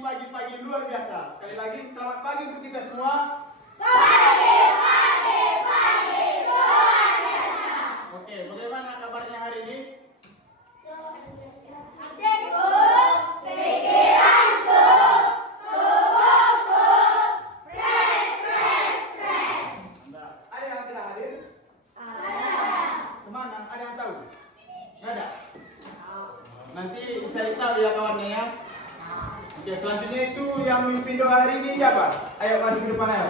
pagi luar biasa. Sekali lagi, selamat pagi untuk kita semua. Pagi luar biasa. Oke, bagaimana kabarnya hari ini? Hatiku, pikiranku, tubuhku, fresh. Nah, ada yang tidak hadir? Ada. Kemana? Ada yang tahu? Nggak ada? Nanti cari tahu ya kawannya ya. Oke, selanjutnya itu yang memimpin doa hari ini siapa? Ayo maju ke depan ayo.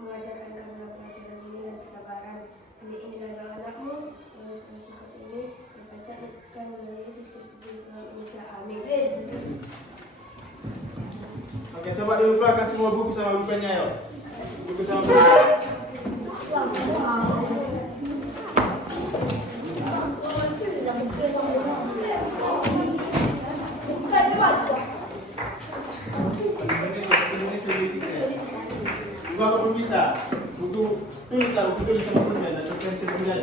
Mengajarkan karena pelajaran ini dan kesabaran. Inilah doa anakmu, sikap ini dibacakan oleh Yesus Kristus Indonesia. Amin. Oke, coba dulu keluarkan semua buku sama bukannya ayo. Buku sama buku. Buku apa pun bisa. Buku tulislah, buku tulis sama bukunya dan pensil bukunya.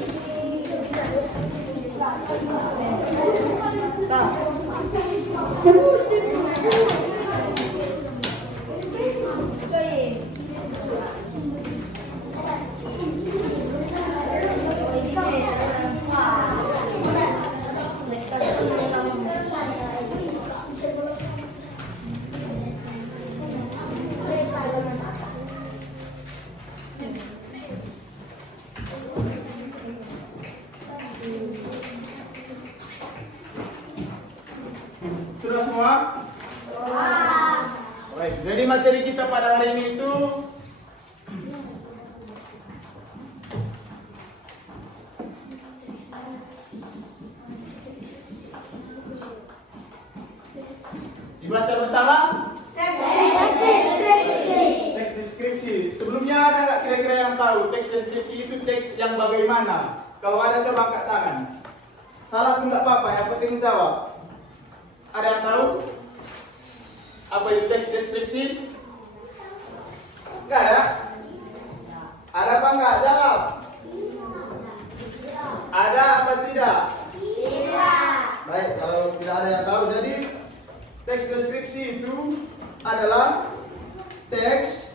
Sudah semua? Baik, jadi materi kita pada hari ini itu dibaca bersama Teks deskripsi. teks deskripsi. Sebelumnya ada nggak kira-kira yang tahu teks deskripsi itu teks yang bagaimana? Kalau ada coba angkat tangan. Salah pun nggak apa-apa, yang penting jawab. Ada yang tahu apa itu teks deskripsi? Nggak ada? Ada apa nggak? Jawab. Ada apa tidak? Tidak. Baik, kalau tidak ada yang tahu, jadi teks deskripsi itu adalah teks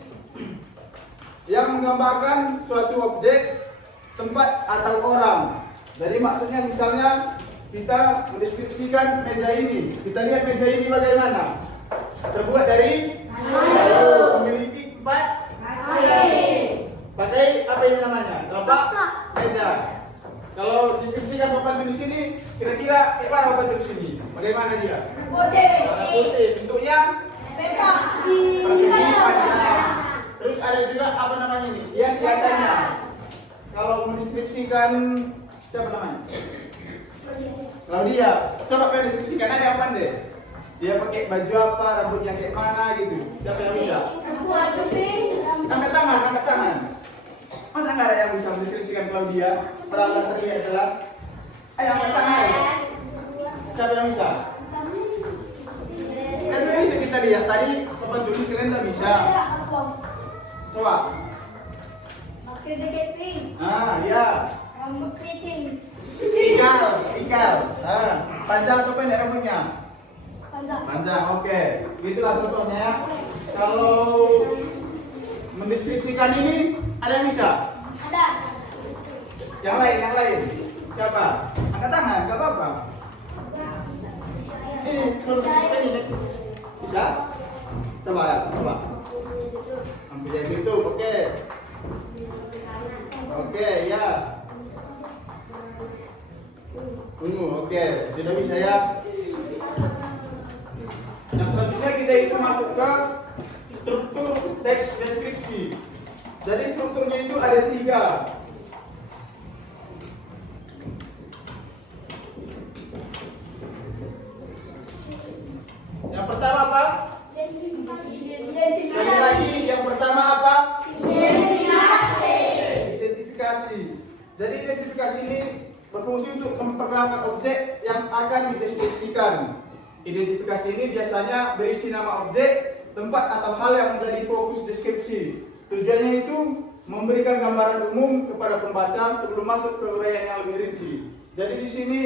yang menggambarkan suatu objek, tempat atau orang. Jadi maksudnya misalnya kita mendeskripsikan meja ini. Kita lihat meja ini bagaimana? Terbuat dari kayu. Memiliki 4 Kaki. pakai apa ini namanya? Telapak meja. Kalau deskripsikan papan tulis ini, kira-kira kayak mana papan tulis ini? Bagaimana dia? Putih. Warna putih, bentuknya Petak. persegi panjangnya. Terus ada juga apa namanya ini? Hias-hiasannya. Kalau mendeskripsikan siapa namanya? Claudia. Coba kalian deskripsikan, ada yang pandai? Dia pakai baju apa, rambutnya kayak mana gitu. Siapa yang bisa? Aku aja ping. Angkat tangan, angkat tangan. Masa nggak ada yang bisa mendeskripsikan Claudia? Padahal terlihat jelas. Ayo angkat tangan. Ayo. Siapa yang bisa? Kan dulu bisa kita lihat tadi papan tulis kalian nggak bisa. Coba. Pakai jaket pink. Ah, ya. Rambut keriting. Ikal. Ah, panjang atau pendek rambutnya? Panjang. Panjang, oke. Itulah contohnya. Kalau mendeskripsikan ini ada yang bisa? Ada. Yang lain. Siapa? Angkat tangan, nggak apa-apa. Ini. Bisa? Coba. Ambil yang itu, oke. Oke, ya. Oke. Sudah bisa ya. Yang selanjutnya kita itu masuk ke struktur teks deskripsi. Jadi strukturnya itu ada 3. Yang pertama apa? Sekali lagi, yang pertama apa? Identifikasi. Jadi identifikasi ini berfungsi untuk memperkenalkan objek yang akan dideskripsikan. Identifikasi ini biasanya berisi nama objek, tempat atau hal yang menjadi fokus deskripsi. Tujuannya itu memberikan gambaran umum kepada pembaca sebelum masuk ke uraian yang lebih rinci. Jadi di sini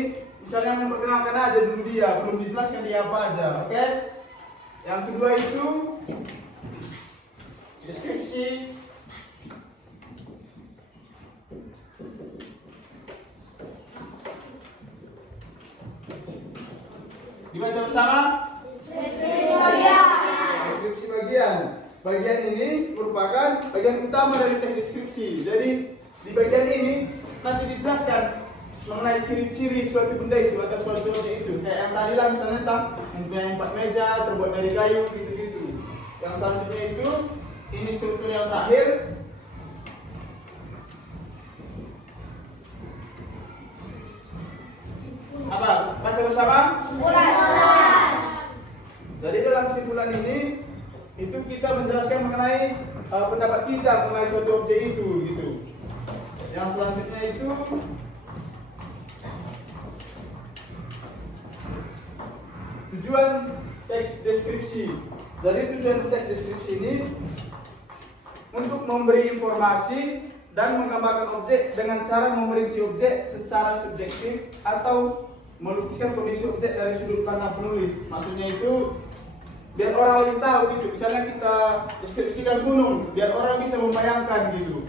misalnya memperkenalkan aja dulu dia, belum dijelaskan dia apa aja, oke? Yang kedua itu deskripsi. Dibaca bersama? Deskripsi bagian. Bagian ini merupakan bagian utama dari teks deskripsi. Jadi di bagian ini nanti dijelaskan mengenai ciri-ciri suatu benda itu atau suatu objek itu. Kayak yang tadi lah misalnya tentang mempunyai 4 meja terbuat dari kayu gitu-gitu. Yang selanjutnya itu ini struktur yang terakhir. Apa? Baca bersama? Jadi dalam kesimpulan ini itu kita menjelaskan mengenai pendapat kita mengenai suatu objek itu gitu. Yang selanjutnya itu tujuan teks deskripsi. Jadi tujuan teks deskripsi ini untuk memberi informasi dan menggambarkan objek dengan cara memerinci objek secara subjektif atau melukiskan kondisi objek dari sudut pandang penulis. Maksudnya itu biar orang lebih tahu gitu. Misalnya kita deskripsikan gunung, biar orang bisa membayangkan gitu.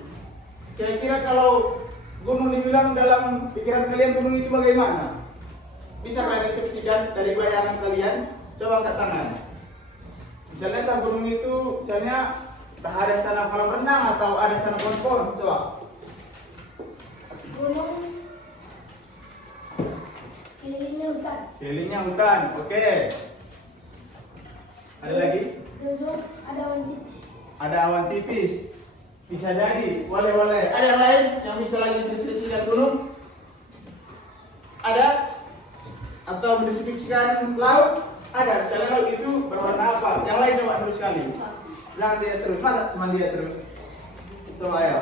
Kira-kira kalau gunung dibilang dalam pikiran kalian gunung itu bagaimana? Bisa kalian deskripsikan dari bayangan kalian? Coba angkat tangan. Misalnya tak gunung itu, misalnya tak ada sana kolam renang atau ada sana pohon-pohon. Coba. Gunung. Sekelilingnya hutan. Sekelilingnya hutan, oke. Ada lagi? Ujung ada awan tipis. Ada awan tipis. Bisa jadi, boleh. Ada yang lain yang bisa lagi mendeskripsikan gunung? Ada? Atau mendeskripsikan laut? Ada. Misalnya laut itu berwarna apa? Yang lain coba terus sekali. Jangan dia terus, masa cuma dia terus? Coba ya.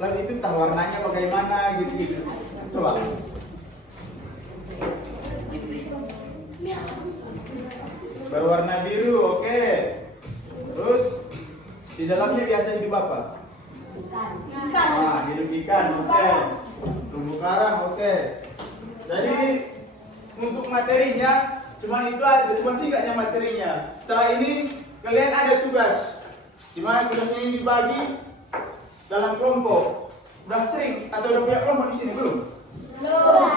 Laut itu entah warnanya bagaimana gitu-gitu. Coba. Berwarna biru, oke. Terus di dalamnya biasa hidup apa? Ikan. Ah, hidup ikan, oke. Terumbu karang, oke. Jadi untuk materinya cuma itu aja, cuma singkatnya materinya. Setelah ini kalian ada tugas. Di mana tugasnya ini dibagi dalam kelompok. Udah sering atau udah punya kelompok di sini belum? Belum.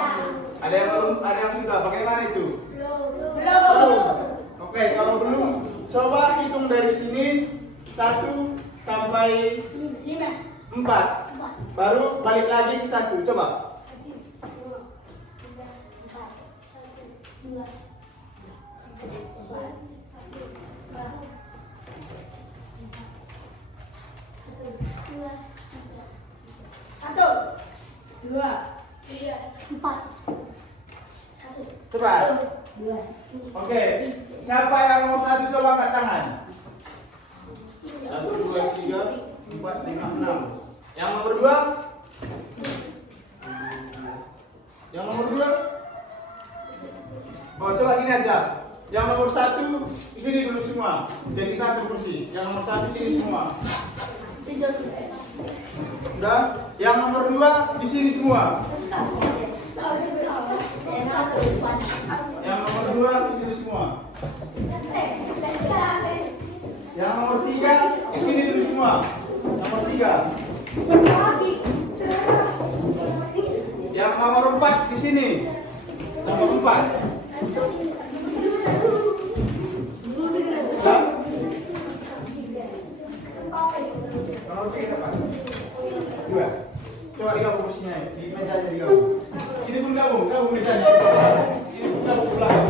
Ada yang belum, ada yang sudah. Bagaimana itu? Belum. Oke, kalau belum, coba hitung dari sini 1 sampai 4. Baru balik lagi ke 1. Coba. 1, 2, 3, 4. 1, Cepat. 2, Oke. Siapa yang nomor 1 coba angkat tangan? 1, 2, 3, 4, 5, 6. Yang nomor 2? Yang nomor 2? Oh, coba gini aja. Yang nomor 1 di sini dulu semua. Dan kita atur kursi. Yang nomor 1 sini semua. Udah? Yang nomor 2 di sini semua. Yang nomor 2 di sini semua. Yang nomor 3 di sini dulu semua. Nomor 3. Yang nomor 4 di sini. Nomor 4. Udah? Nomor 3 apa? 2. Coba digabung kursinya, di meja aja digabung. Ini pun gabung mejanya. Ini pun gabung belakang.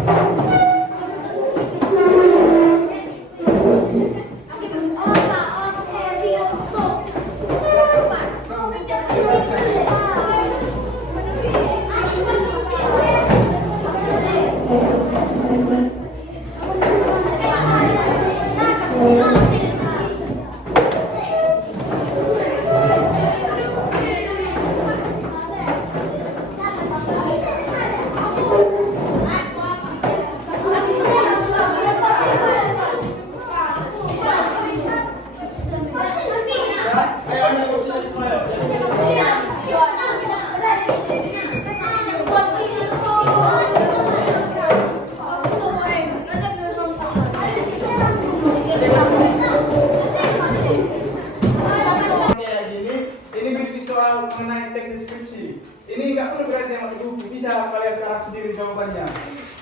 Mengenai teks deskripsi ini nggak perlu berarti yang buku, bisa kalian garap sendiri jawabannya.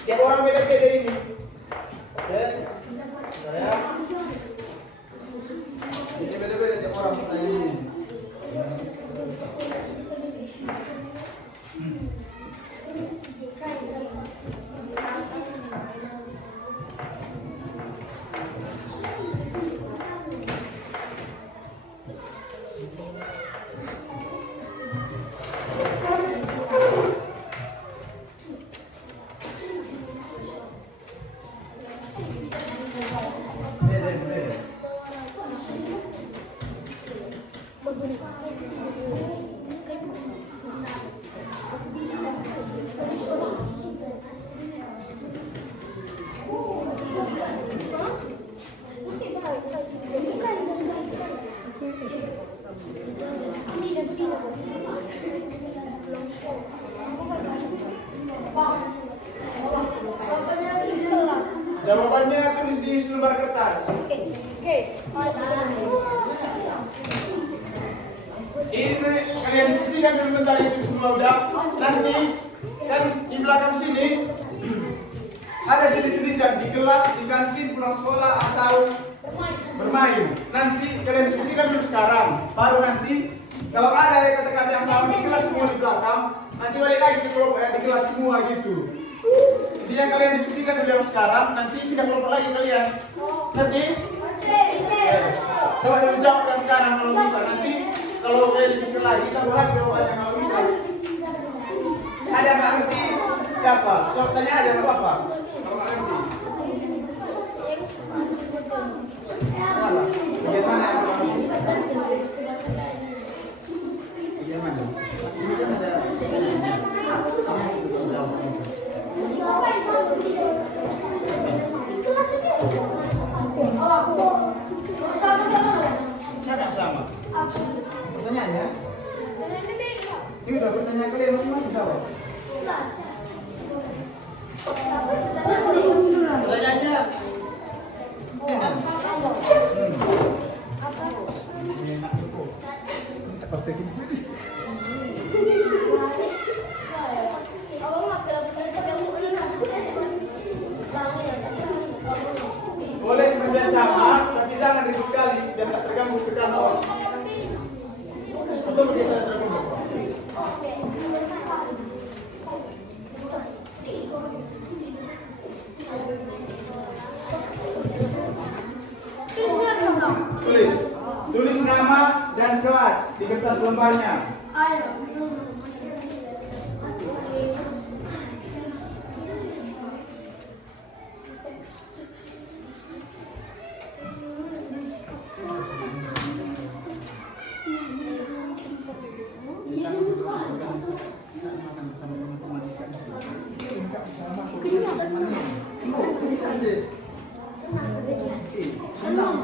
Tiap orang beda-beda ini. Ya, saya. Ini beda-beda tiap orang pertanyaan ini. Jawabannya tulis di selembar kertas. Ini kalian diskusikan dulu bentar itu semua udah. Nanti kan di belakang sini ada sini tulisan di kelas, di kantin, pulang sekolah atau bermain. Nanti kalian diskusikan dulu sekarang. Baru nanti kalau ada kata-kata yang sama di kelas semua di belakang, nanti balik lagi ke kelompok di kelas semua gitu. Intinya kalian diskusikan dulu yang sekarang, nanti kita kelompok lagi kalian. Nanti coba dulu jawab yang sekarang kalau bisa. Nanti kalau kalian diskusi lagi, satu lagi jawabannya kalau bisa. Ada yang nggak ngerti siapa? Coba tanya aja nggak apa-apa. Kalau nggak ngerti. Bagaimana yang nggak ngerti? Bagaimana? Ini kan ada pertanyaannya. Sama. Pertanyaannya? Ini udah pertanyaan kalian masing-masing jawab. Pertanyaannya? Boleh kerjasama, tapi jangan ribut kali, biar tak terganggu ke kantor. Betul begitu saya terganggu. Tulis nama dan kelas di kertas lembarnya.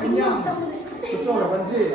kenyang. Besar banjir.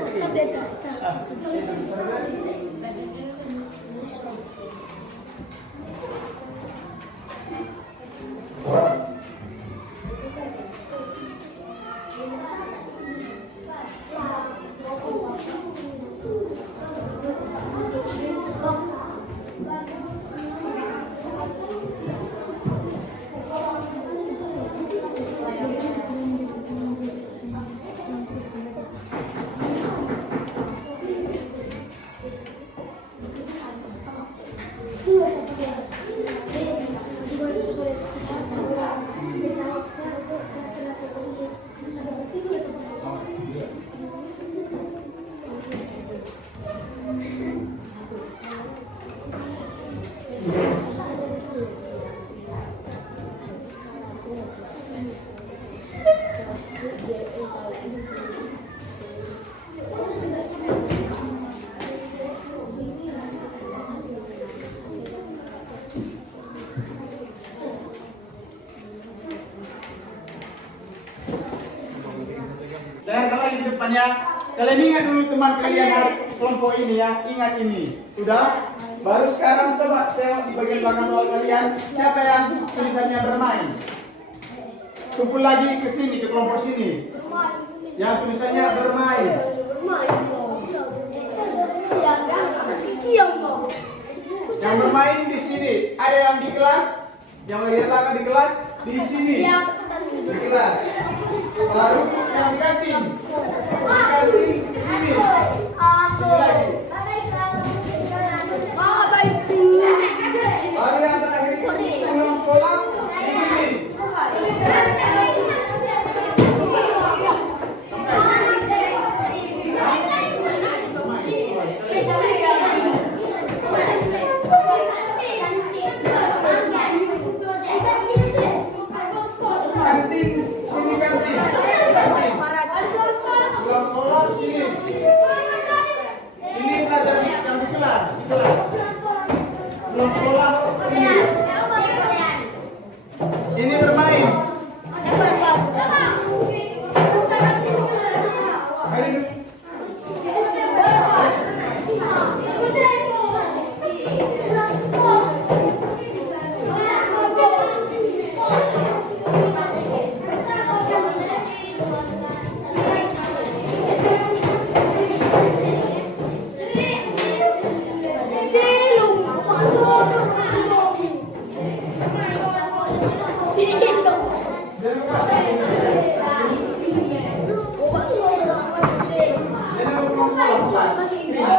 Dan kalau di depannya, kalian ingat dulu teman kalian kelompok ini ya, ingat ini. Sudah? Baru sekarang coba tengok di bagian belakang soal kalian, siapa yang tulisannya bermain? Kumpul lagi ke sini, ke kelompok sini. Yang tulisannya bermain. Yang bermain di sini. Ada yang di kelas, yang bagian belakang di kelas, di sini. Di kelas. Baru yang di kantin. Di kantin di sini. Sini lagi. Baru yang terakhir pulang sekolah di sini. Kantin, sini kantin. Kantin. Pulang sekolah sini. Ini belajar yang di kelas, di kelas. Pulang sekolah ini. Ini bermain. Ayo.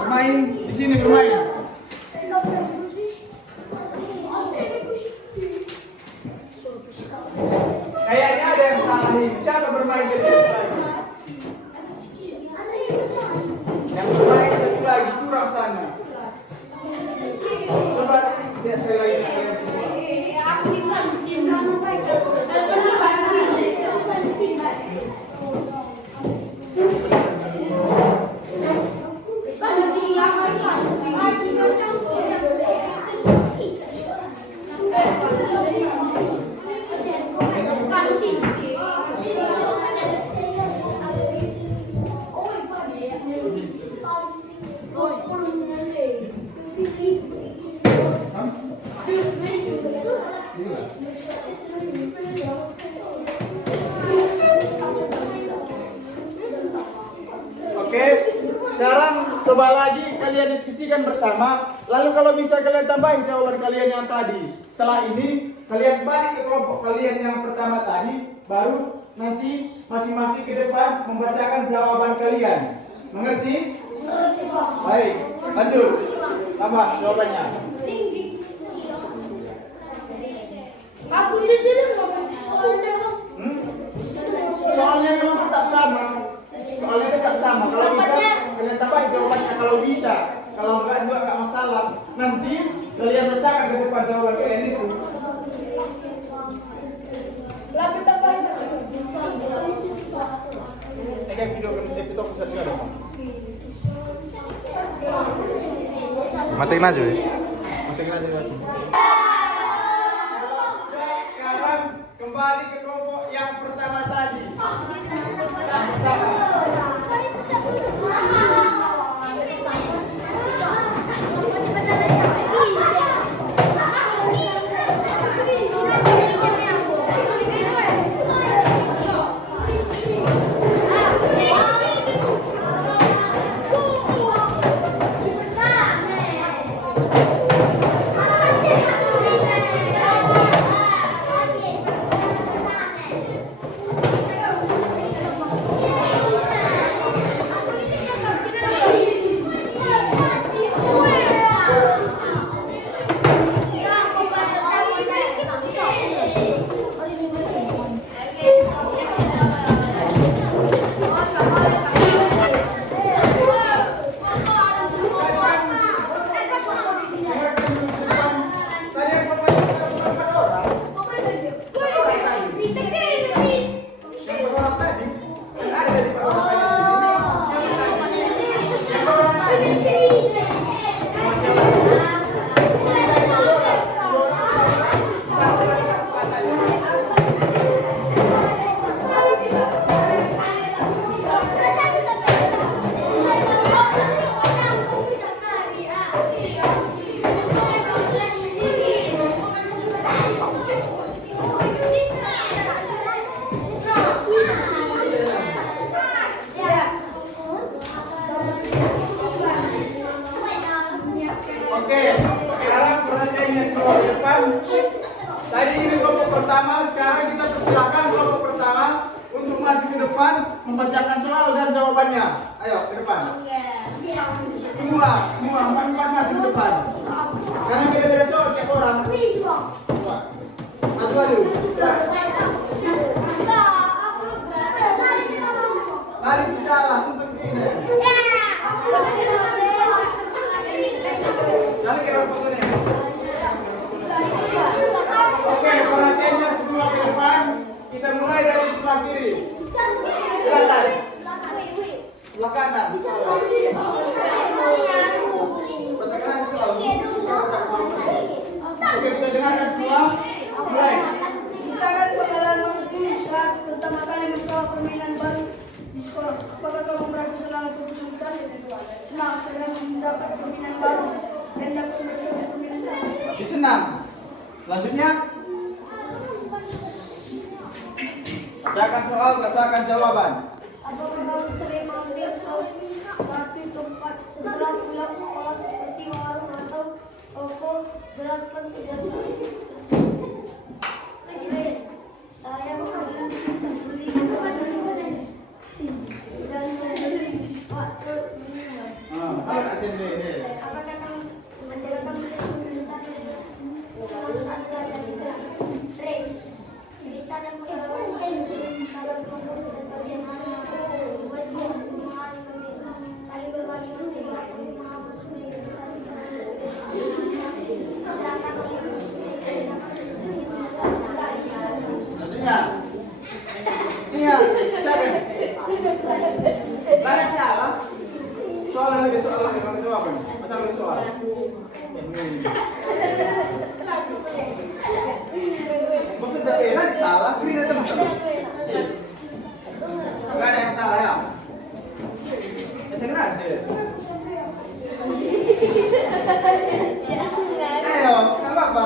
Bermain di sini bermain. Kayaknya ada yang salah nih. Siapa bermain di situ lagi? Yang bermain satu lagi kurang sana. Coba lihat sekali lagi kalian semua. Oke, sekarang coba lagi kalian diskusikan bersama. Lalu kalau bisa kalian tambahin jawaban kalian yang tadi. Setelah ini kalian balik ke kelompok kalian yang pertama tadi. Baru nanti masing-masing ke depan membacakan jawaban kalian. Mengerti? Baik, lanjut. Tambah jawabannya. Aku jadi soalnya Soalnya memang tetap sama. Soalnya tetap sama. Kalau bisa kalian tambahin jawabannya kalau bisa. Kalau enggak juga enggak masalah. Nanti kalian bacakan ke depan jawaban kalian itu. lebih terbaik. Ini kan video kan itu aku Mati maju ya. Sekarang kembali ke kelompok yang pertama tadi. Yang pertama. Oke, sekarang pertanyaannya semua ke depan. Tadi ini kelompok pertama, sekarang kita persilakan kelompok pertama untuk maju ke depan membacakan soal dan jawabannya. Ayo ke depan. Semua empat maju ke depan. Karena beda-beda soal tiap orang. Semua. Maju. Mari sejarah untuk ini. Jangan kira fotonya. Oke, perhatiannya semua ke depan. Kita mulai dari sebelah kiri. Silakan. Sebelah kanan. Bacakan soal. Oke, kita dengarkan semua. Mulai. Ceritakan pengalaman saat pertama kali mencoba permainan baru di sekolah. Apakah kamu merasa senang atau kesulitan? Senang karena mendapat permainan baru dan dapat mencoba permainan baru. Senang. Selanjutnya. Bacakan soal, bacakan jawaban. Apakah kamu sering mampir ke suatu tempat setelah pulang sekolah seperti warung atau toko? Jelaskan tugasnya. Saya beli dan membeli maksud minuman. Apa sini? Apakah kamu menjalankan kebiasaan saat belajar di kelas? Cerita dan pengalaman dalam kelompok dan bagaimana membuat memahami kami saling berbagi materi atau memahami sumber Iya, siapa? Tanya siapa? Soal lagi soal lagi mana jawaban? Macam mana soal? Maksud dari ini salah, beri dia teman-teman. Enggak ada yang salah ya. Macam aja. Ayo, nggak apa-apa.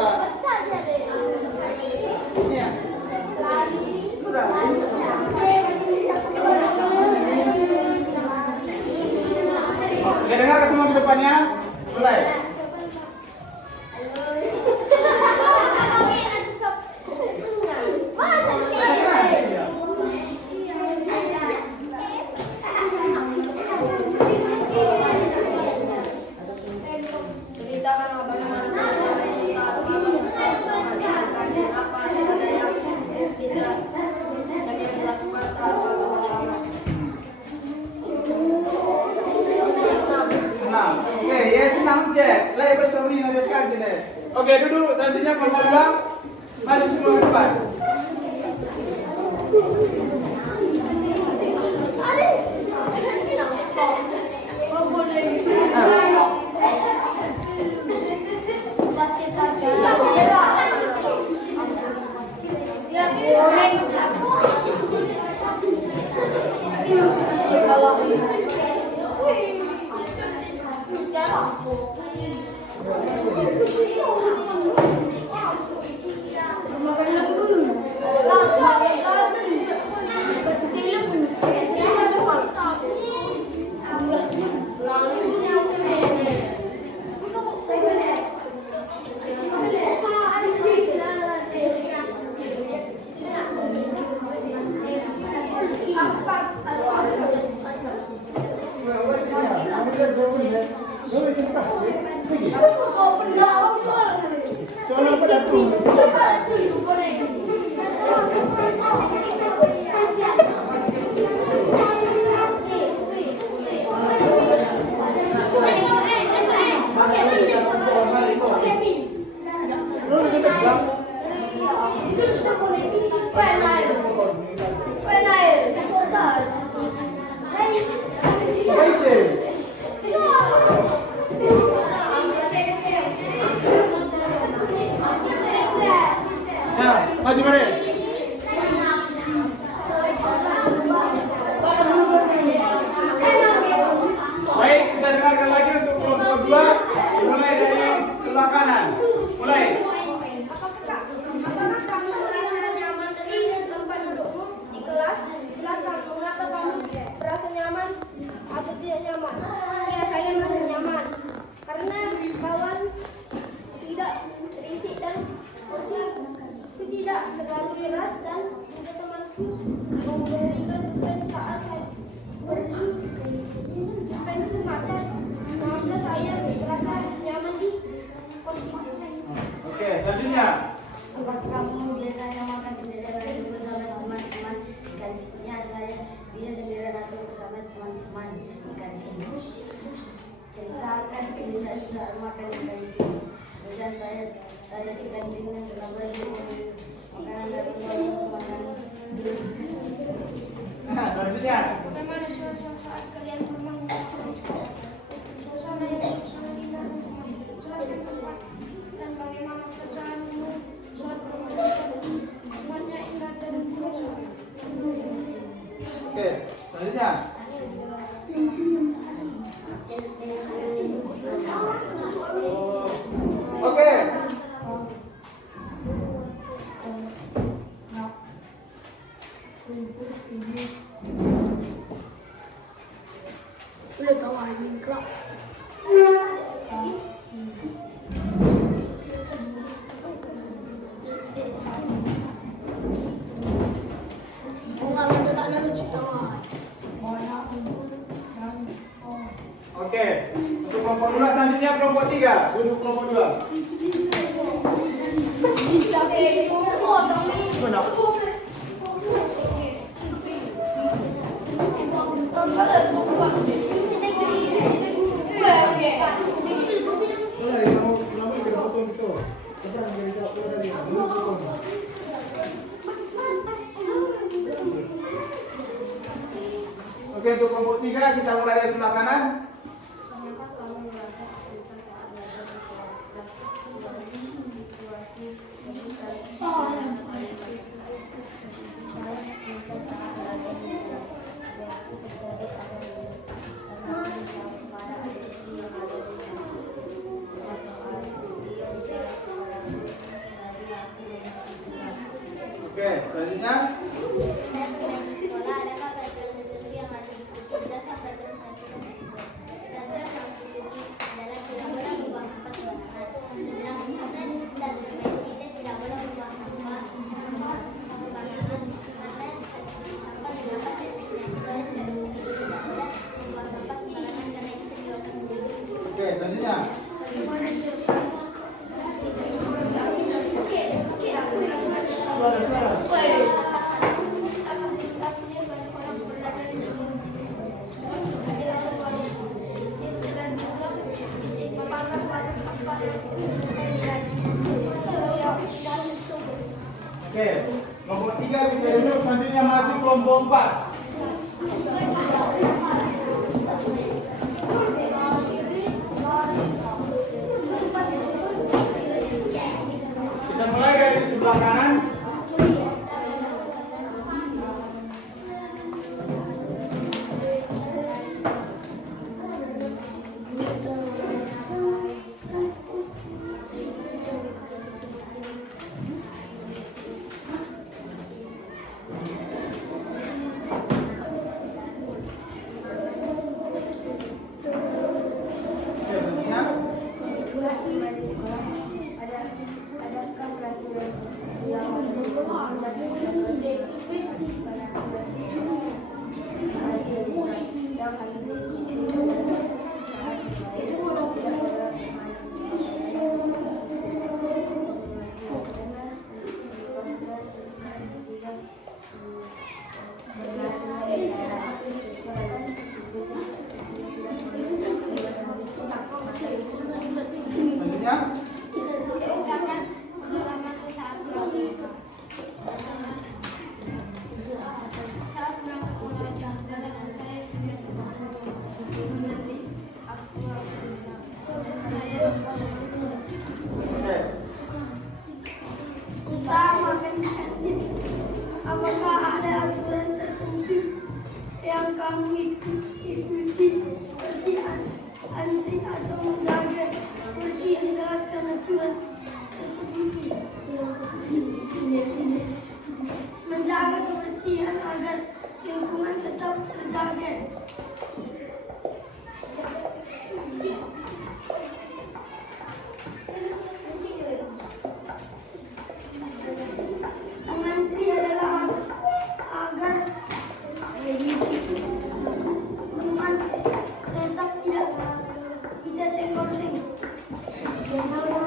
Iya. Udah. Oke, dengar semua ke depannya. Mulai. Ceritakan bagaimana saat malam apa ada yang bisa yang dilakukan saat malam bersama. Senang. Oke, ya senang cek. Lah ya besok ini nanti sekali nih. Oke, duduk. Selanjutnya kelompok dua. Maju semua ke depan. Makan lang dulu. Soalnya apa datang? Maju mari. Baik, kita dengarkan lagi untuk kelompok 2 mulai dari sebelah kanan. Mulai. Apakah kamu merasa nyaman dengan tempat dudukmu di kelas? Mengapa kamu merasa nyaman atau tidak nyaman? Ya, saya merasa nyaman karena kawan tidak berisik dan kursiku tidak terlalu keras dan juga temanku memberikan beban saat saya pergi. Penku macet, maka saya merasa nyaman di kursiku. Oke, selanjutnya. Apakah kamu biasanya makan sendirian atau bersama teman-teman di kantinnya? Saya bisa sendirian atau bersama teman-teman di kantin. Ceritakan kisah saat makan di kantin. Misal saya di kantin yang terlalu makanan dari makanan. Selanjutnya. Bagaimana suasana saat kalian bermain di sekolah? Suasana yang dina dan semangat. Jelaskan tempat dan bagaimana perasaanmu saat bermain. Semuanya indah dan biasa. Oke, selanjutnya. Oke. Udah tahu angin kelak. Oke, untuk kelompok 2 selanjutnya kelompok 3. Duduk kelompok 2. Mana? Oke, untuk kelompok 3 kita mulai dari sebelah kanan. Kenapa kamu merasa kesulitan saat belajar di kelas? Situasi Oke, selanjutnya. Oke, selanjutnya. Suara. Oke, kelompok 3 bisa duduk, selanjutnya maju kelompok 4. Kita mulai dari sebelah kanan.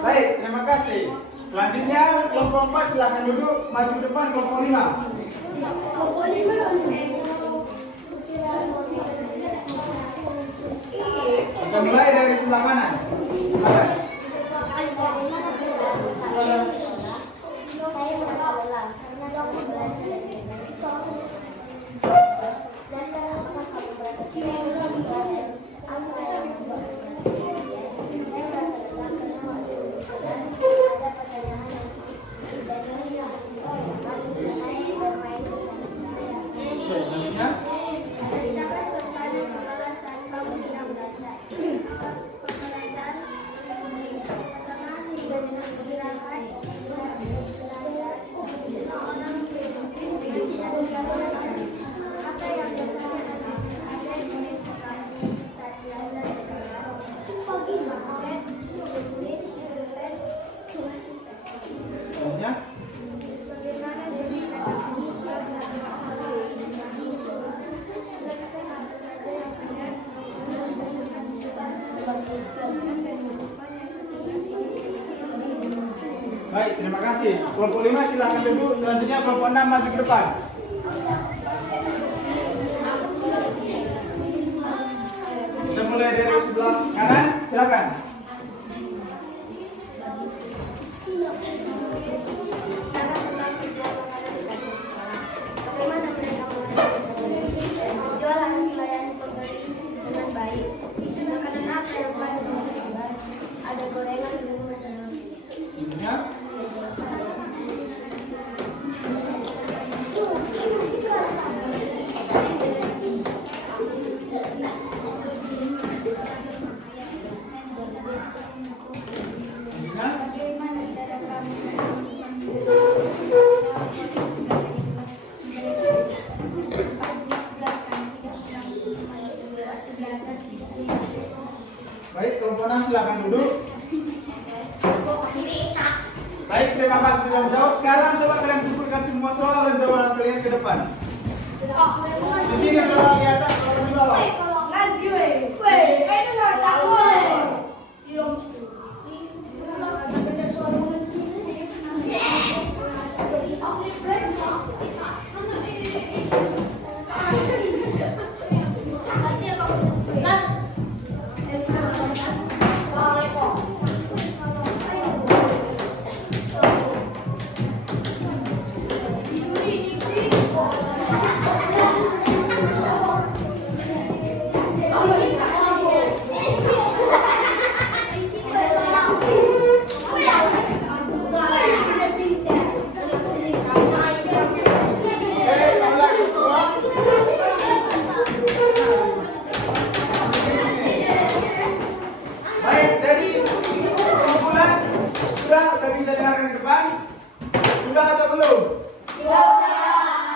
Baik, terima kasih. Selanjutnya kelompok 4 silakan duduk maju ke depan kelompok 5. Kita mulai dari sebelah kanan. Silakan. Saya merasa lelah karena kamu belajar dari dan sekarang apa kamu merasa lelah? Aku yang membuat saya merasa lelah karena waktu ada pertanyaan yang saya bermain bersama saya. Selanjutnya. Ceritakan suasana kepala saat kamu sedang belajar. Pembelajaran pertengahan hingga dengan istirahat. Apa yang biasanya ada di kamu saat belajar di kelas? Makan, menulis, Selanjutnya. bagaimana jadi kata manusia Baik, terima kasih. Kelompok 5 silakan duduk. Selanjutnya kelompok 6 maju ke depan. Kita mulai dari sebelah kanan, silakan. Bagaimana mereka menjual hasil pelayanan pembeli dengan baik? Makanan apa yang paling dijual? Ada gorengan, minuman, dan roti. Selanjutnya. Bagaimana cara kamu Baik, kelompok 6 silakan duduk. Baik, terima kasih sudah menjawab. Sekarang coba kalian kumpulkan semua soal dan jawaban kalian ke depan. Di sini soal di atas, soal di bawah. Baik, jadi kesimpulan sudah bisa dengarkan ke depan? Sudah atau belum?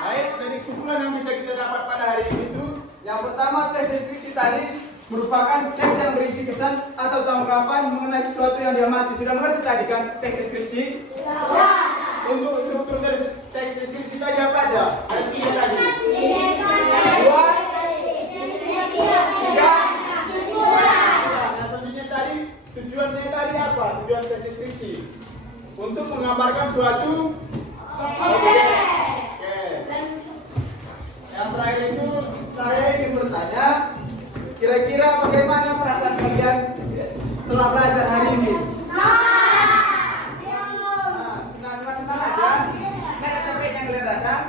Baik, jadi kesimpulan yang bisa kita dapat pada hari ini itu yang pertama, teks deskripsi tadi merupakan teks yang berisi kesan atau tanggapan mengenai sesuatu yang diamati. Sudah mengerti tadi kan teks deskripsi? Untuk struktur teks deskripsi tadi apa aja? Ada 3 tadi. 2, 3. Selanjutnya tadi tujuannya tadi apa? Tujuan teks deskripsi untuk menggambarkan suatu objek. Oke. Yang terakhir itu saya ingin bertanya, kira-kira bagaimana perasaan kalian setelah belajar hari ini? Senang aja? Nggak ada capek yang kalian rasakan?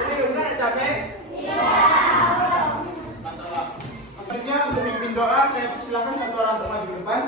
Serius, nggak ada capek? Mantap. Akhirnya untuk mimpin doa, saya silakan satu orang untuk maju ke depan.